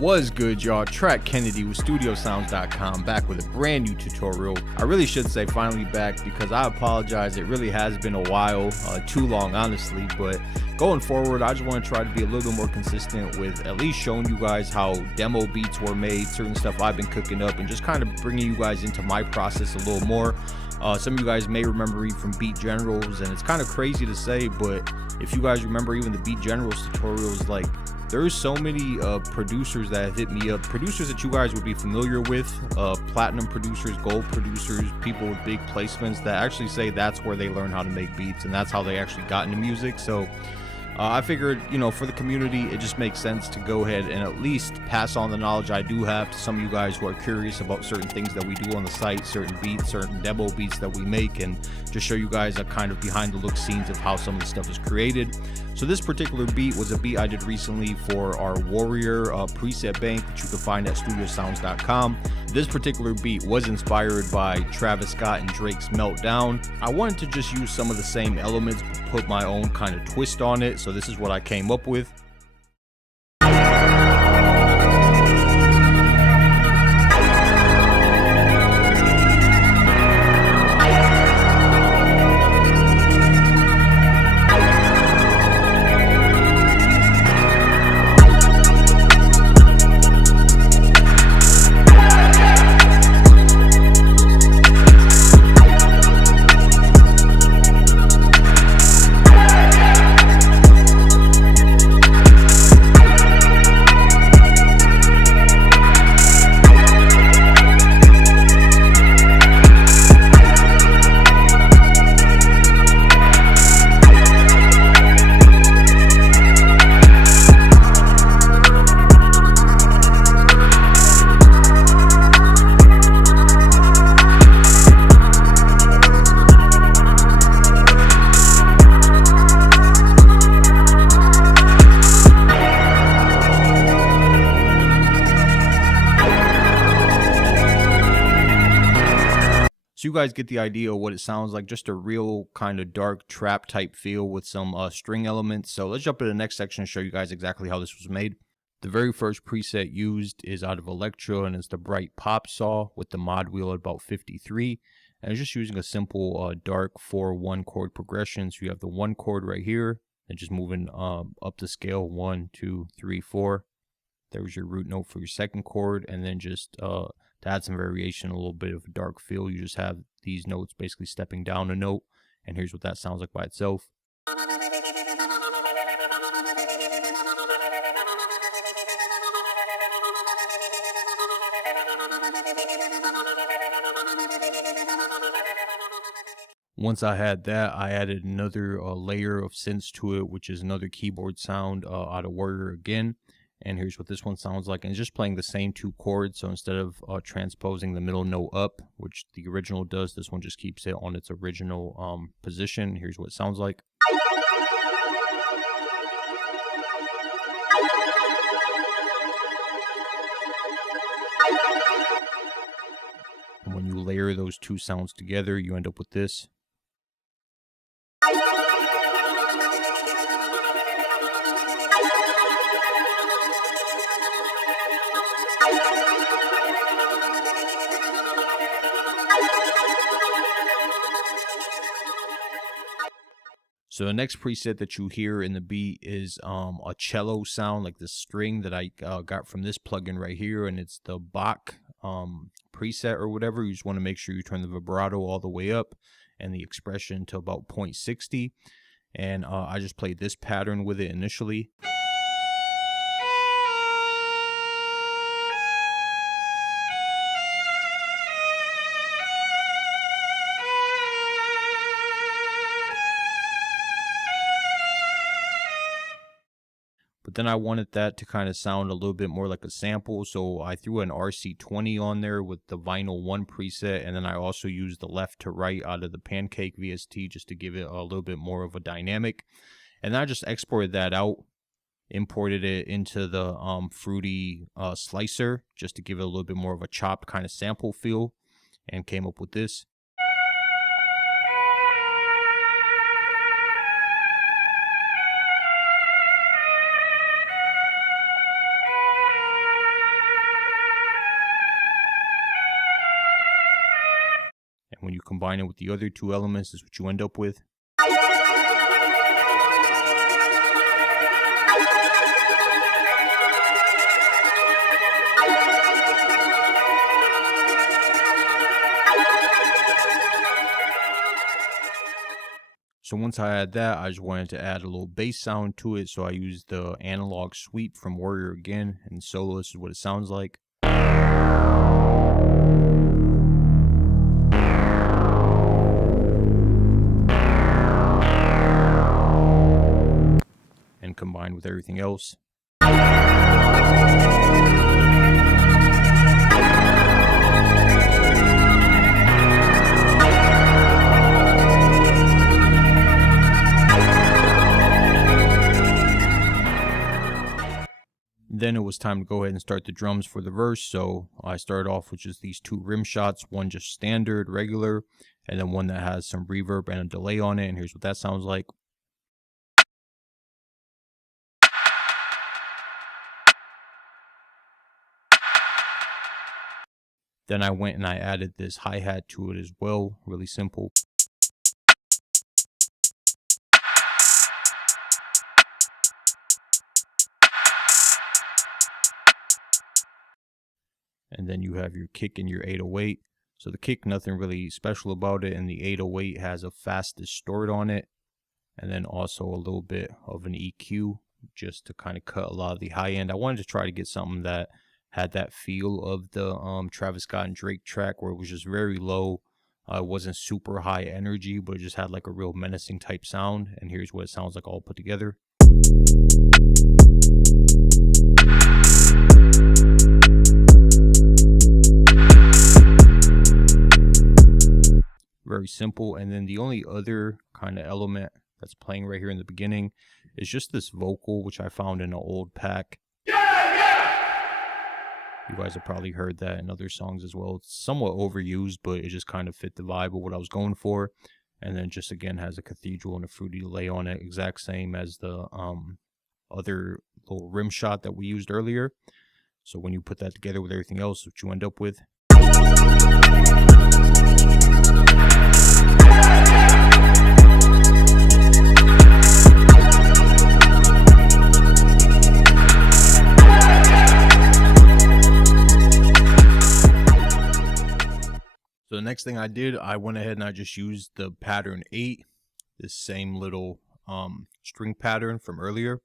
Was good, y'all? Track Kennedy with StudioSounds.com back with a brand new tutorial. I really should say finally back because I apologize. It really has been a while, too long, honestly. But going forward, I just want to try to be a little bit more consistent with at least showing you guys how demo beats were made, certain stuff I've been cooking up, and just kind of bringing you guys into my process a little more. Some of you guys may remember me from Beat Generals, and it's kind of crazy to say, but if you guys remember even the Beat Generals tutorials, like, there's so many producers that have hit me up, producers that you guys would be familiar with, platinum producers, gold producers, people with big placements that actually say that's where they learn how to make beats and that's how they actually got into music. So I figured, for the community, it just makes sense to go ahead and at least pass on the knowledge I do have to some of you guys who are curious about certain things that we do on the site, certain beats, certain demo beats that we make, and just show you guys a kind of behind the look scenes of how some of the stuff is created. So this particular beat was a beat I did recently for our Warrior preset bank that you can find at StudioSounds.com. This particular beat was inspired by Travis Scott and Drake's Meltdown. I wanted to just use some of the same elements but put my own kind of twist on it, so this is what I came up with. So you guys get the idea of what it sounds like, just a real kind of dark trap type feel with some string elements. So let's jump to the next section and show you guys exactly how this was made. The very first preset used is out of Electro, and it's the Bright Pop Saw with the mod wheel at about 53. And it's just using a simple dark 4/1 chord progression. So you have the 1 chord right here, and just moving up the scale 1, 2, 3, 4. There's your root note for your second chord, and then just to add some variation, a little bit of a dark feel, you just have these notes basically stepping down a note, and here's what that sounds like by itself. Once I had that, I added another layer of synths to it, which is another keyboard sound out of Warrior again. And here's what this one sounds like. And it's just playing the same 2 chords. So instead of transposing the middle note up, which the original does, this one just keeps it on its original position. Here's what it sounds like. And when you layer those 2 sounds together, you end up with this. So the next preset that you hear in the beat is a cello sound, like the string that I got from this plugin right here, and it's the Bach preset or whatever. You just want to make sure you turn the vibrato all the way up and the expression to about 0.60. And I just played this pattern with it initially. But then I wanted that to kind of sound a little bit more like a sample, so I threw an RC20 on there with the Vinyl 1 preset, and then I also used the left to right out of the Pancake VST just to give it a little bit more of a dynamic. And then I just exported that out, imported it into the Fruity Slicer just to give it a little bit more of a chopped kind of sample feel, and came up with this. When you combine it with the other two elements, is what you end up with. So once I had that, I just wanted to add a little bass sound to it. So I used the analog sweep from Warrior again, and solo, this is what it sounds like. And combined with everything else. Then it was time to go ahead and start the drums for the verse. So I started off with just these two rim shots, one just standard, regular, and then one that has some reverb and a delay on it. And here's what that sounds like. Then I went and I added this hi-hat to it as well, really simple. And then you have your kick and your 808. So the kick, nothing really special about it, and the 808 has a fast distort on it, and then also a little bit of an EQ just to kind of cut a lot of the high end. I wanted to try to get something that had that feel of the Travis Scott and Drake track, where it was just very low. It wasn't super high energy, but it just had like a real menacing type sound. And here's what it sounds like all put together. Very simple. And then the only other kind of element that's playing right here in the beginning is just this vocal, which I found in an old pack. You guys have probably heard that in other songs as well. It's somewhat overused, but it just kind of fit the vibe of what I was going for. And then just again has a cathedral and a fruity delay on it, exact same as the other little rim shot that we used earlier. So when you put that together with everything else, what you end up with. So the next thing I did, I went ahead and I just used the pattern 8, this same little string pattern from earlier.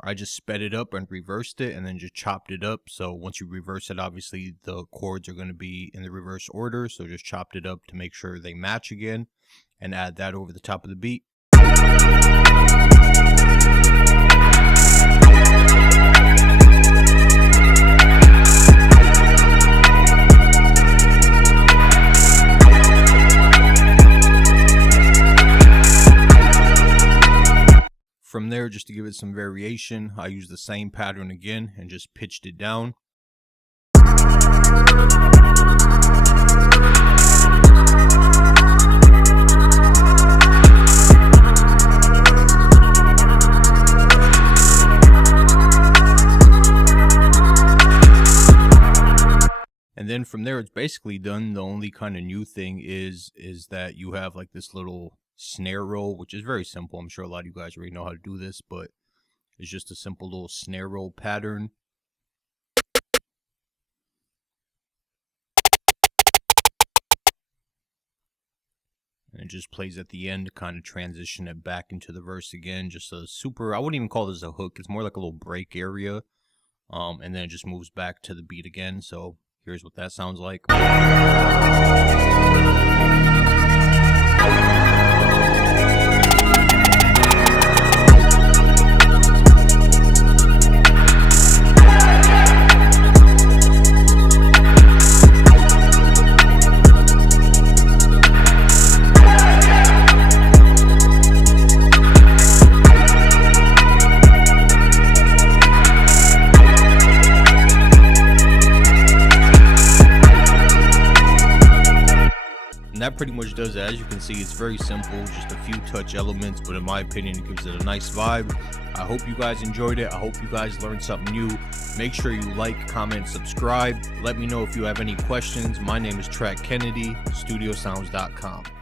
I just sped it up and reversed it and then just chopped it up. So once you reverse it, obviously the chords are going to be in the reverse order. So just chopped it up to make sure they match again and add that over the top of the beat. From there, just to give it some variation, I used the same pattern again and just pitched it down. And then from there, it's basically done. The only kind of new thing is that you have like this little snare roll, which is very simple. I'm sure a lot of you guys already know how to do this, but it's just a simple little snare roll pattern. And it just plays at the end to kind of transition it back into the verse again. Just a super, I wouldn't even call this a hook. It's more like a little break area. And then it just moves back to the beat again. So here's what that sounds like. that pretty much does it. As you can see, it's very simple, just a few touch elements, but in my opinion, it gives it a nice vibe. I hope you guys enjoyed it. I hope you guys learned something new. Make sure you like, comment, subscribe. Let me know if you have any questions. My name is Track Kennedy, StudioSounds.com.